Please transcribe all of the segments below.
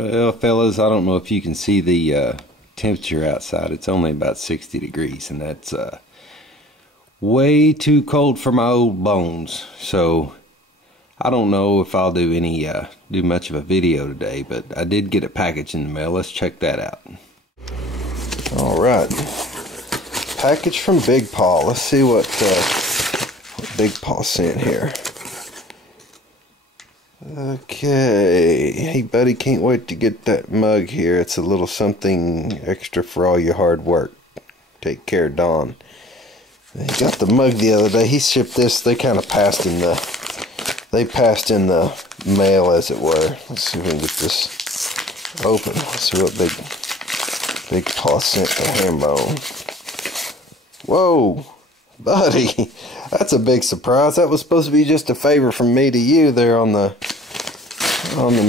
Well, fellas, I don't know if you can see the temperature outside. It's only about 60 degrees, and that's way too cold for my old bones. So I don't know if I'll do much of a video today, but I did get a package in the mail. Let's check that out. All right, package from Big Paw. Let's see what Big Paw sent here. Okay, hey buddy, can't wait to get that mug here. It's a little something extra for all your hard work. Take care, Don. He got the mug the other day. He shipped this. They kind of passed in the mail, as it were. Let's see if we can get this open. Let's see what Big Paw sent to Hambone. Whoa, buddy, that's a big surprise. That was supposed to be just a favor from me to you there on the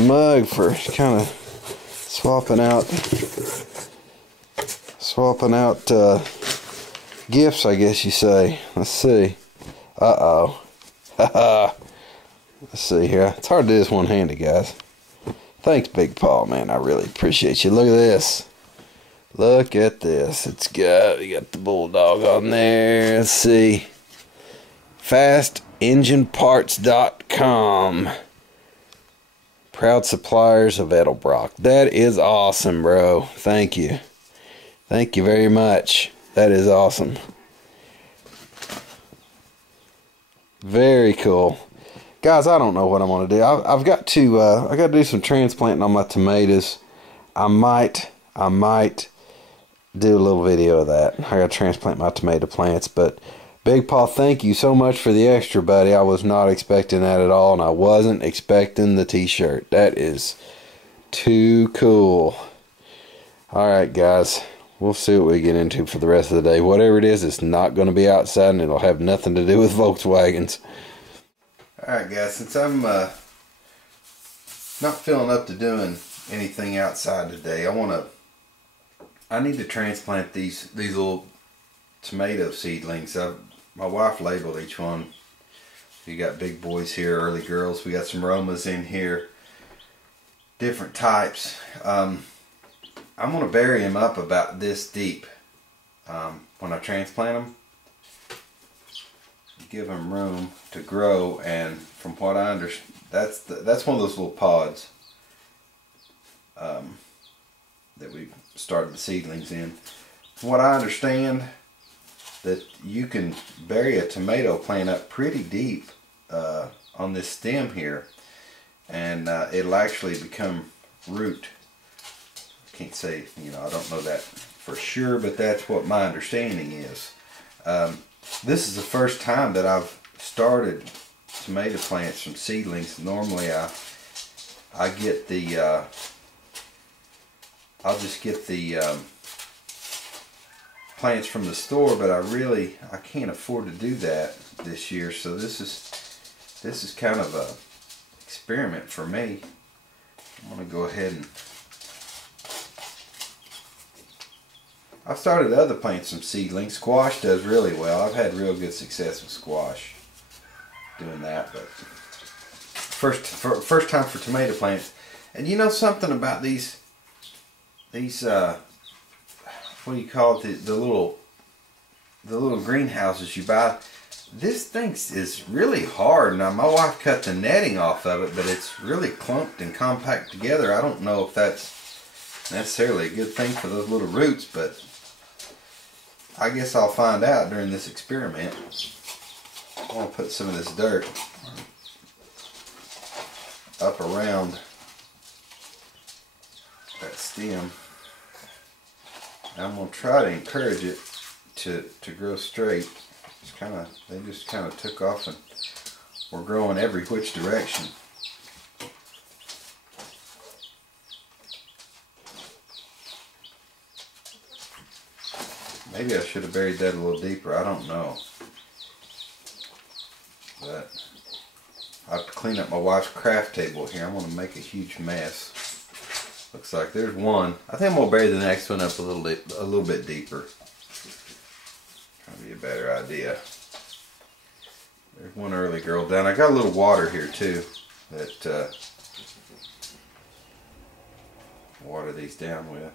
mug for kind of swapping out gifts, I guess you say. Let's see. Uh-oh. Let's see here. It's hard to do this one-handed, guys. Thanks, Big Paw, man. I really appreciate you. Look at this. Look at this. You got the Bulldog on there. Let's see. FastEngineParts.com. Proud suppliers of Edelbrock. That is awesome, bro. Thank you. Thank you very much. That is awesome. Very cool. Guys, I don't know what I'm going to do. I've got to do some transplanting on my tomatoes. I might do a little video of that. I got to transplant my tomato plants. But Big Paw, thank you so much for the extra, buddy. I was not expecting that at all, and I wasn't expecting the t-shirt. That is too cool. Alright, guys. We'll see what we get into for the rest of the day. Whatever it is, it's not going to be outside, and it'll have nothing to do with Volkswagens. Alright, guys. Since I'm not feeling up to doing anything outside today, I need to transplant these little tomato seedlings. My wife labeled each one. You got big boys here, early girls. We got some Romas in here, different types. I'm going to bury them up about this deep when I transplant them. Give them room to grow, and from what I understand, that's one of those little pods that we started the seedlings in. From what I understand, that you can bury a tomato plant up pretty deep on this stem here, and it'll actually become root. I can't say, I don't know that for sure, but that's what my understanding is. This is the first time that I've started tomato plants from seedlings. Normally I get the I'll just get the plants from the store, but I can't afford to do that this year, so this is kind of a experiment for me. I'm going to go ahead and I've started other plants from seedlings. Squash does really well. I've had real good success with squash doing that, but first time for tomato plants. And you know something about these what do you call it, the little greenhouses you buy? This thing is really hard. Now my wife cut the netting off of it, but it's really clumped and compact together. I don't know if that's necessarily a good thing for those little roots, but I guess I'll find out during this experiment. I want to put some of this dirt up around that stem. I'm going to try to encourage it to grow straight. They just kind of took off and were growing every which direction. Maybe I should have buried that a little deeper. I don't know. But I have to clean up my wife's craft table here. I'm going to make a huge mess. Looks like there's one. I think I'm going to bury the next one up a little bit deeper. That'd be a better idea. There's one early girl down. I got a little water here too that water these down with.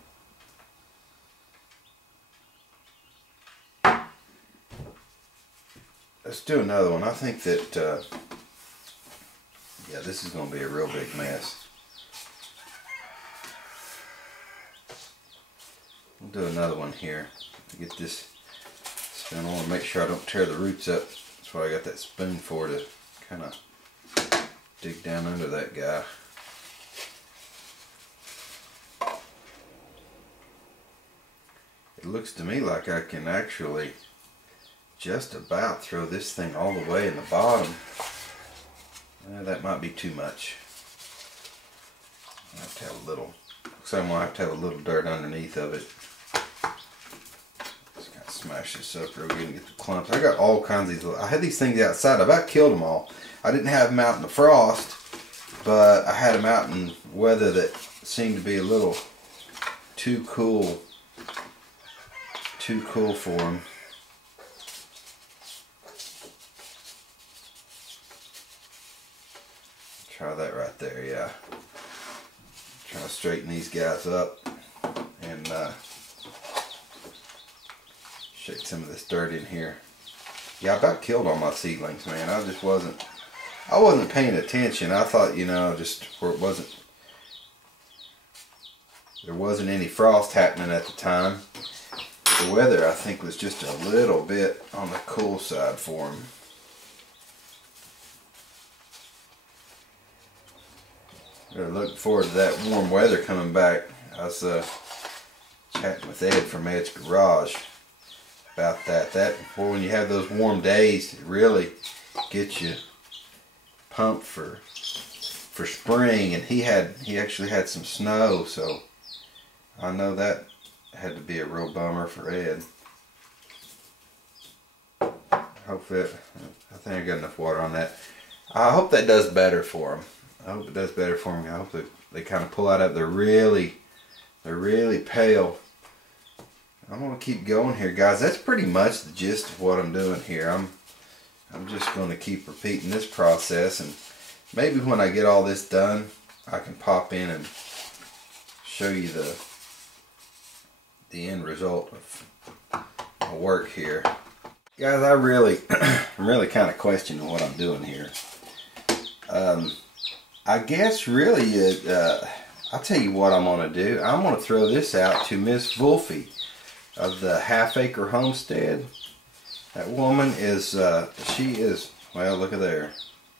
Let's do another one. I think that, yeah, this is going to be a real big mess. We'll do another one here. Get this spin. I want to make sure I don't tear the roots up. That's what I got that spoon for, to kind of dig down under that guy. It looks to me like I can actually just about throw this thing all the way in the bottom. That might be too much. I have to have a little, looks like I'm going to have to have a little dirt underneath of it. Just kind of smash this up real good and get the clumps. I got all kinds of these little, I had these things outside. I about killed them all. I didn't have them out in the frost, but I had them out in weather that seemed to be a little too cool for them. Try that right there, yeah. Try to straighten these guys up and shake some of this dirt in here. Yeah, I about killed all my seedlings, man. I wasn't paying attention. I thought, you know, just where there wasn't any frost happening at the time. The weather, I think, was just a little bit on the cool side for them. Really looking forward to that warm weather coming back. I was chatting with Ed from Ed's Garage about that. Boy, when you have those warm days, it really gets you pumped for spring. And he actually had some snow, so I know that had to be a real bummer for Ed. Hopefully, I think I got enough water on that. I hope that does better for him. I hope it does better for me. I hope they kind of pull out of. They're really pale. I'm gonna keep going here, guys. That's pretty much the gist of what I'm doing here. I'm just gonna keep repeating this process, and maybe when I get all this done, I can pop in and show you the end result of my work here. Guys, I'm really kind of questioning what I'm doing here. I guess really, I'll tell you what I'm going to do. I'm going to throw this out to Miss Wolfie of the Half Acre Homestead. That woman is, well, look at there.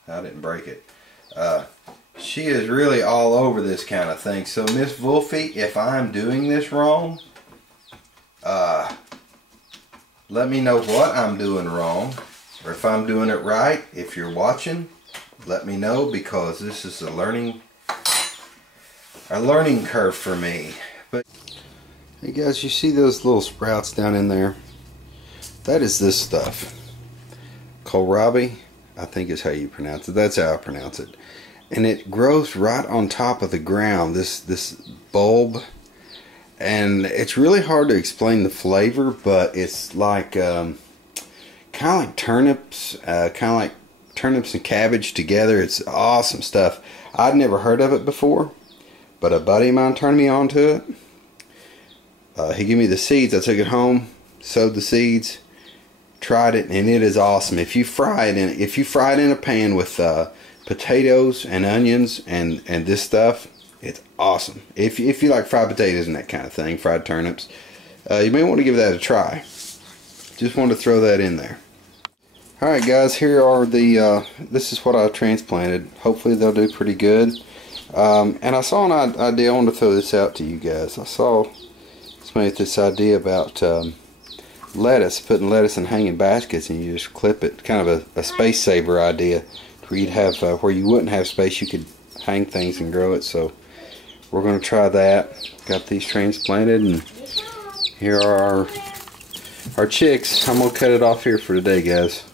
I didn't break it. She is really all over this kind of thing. So Miss Wolfie, if I'm doing this wrong, let me know what I'm doing wrong, or if I'm doing it right. If you're watching, let me know, because this is a learning curve for me. But hey guys, you see those little sprouts down in there? That is this stuff. Kohlrabi, I think is how you pronounce it. That's how I pronounce it. And it grows right on top of the ground, this bulb. And it's really hard to explain the flavor, but it's like kind of like turnips, turnips and cabbage together. It's awesome stuff. I'd never heard of it before, but a buddy of mine turned me on to it. He gave me the seeds. I took it home, sowed the seeds, tried it, and it is awesome. If you fry it in a pan with potatoes and onions and this stuff, it's awesome. If you like fried potatoes and that kind of thing, fried turnips, you may want to give that a try. Just wanted to throw that in there. Alright guys, here are this is what I transplanted. Hopefully they'll do pretty good. And I saw an idea. I wanted to throw this out to you guys. I saw somebody with this idea about lettuce, putting lettuce in hanging baskets, and you just clip it. Kind of a space saver idea, where you'd have where you wouldn't have space, you could hang things and grow it. So we're going to try that. Got these transplanted, and here are our chicks. I'm going to cut it off here for today, guys.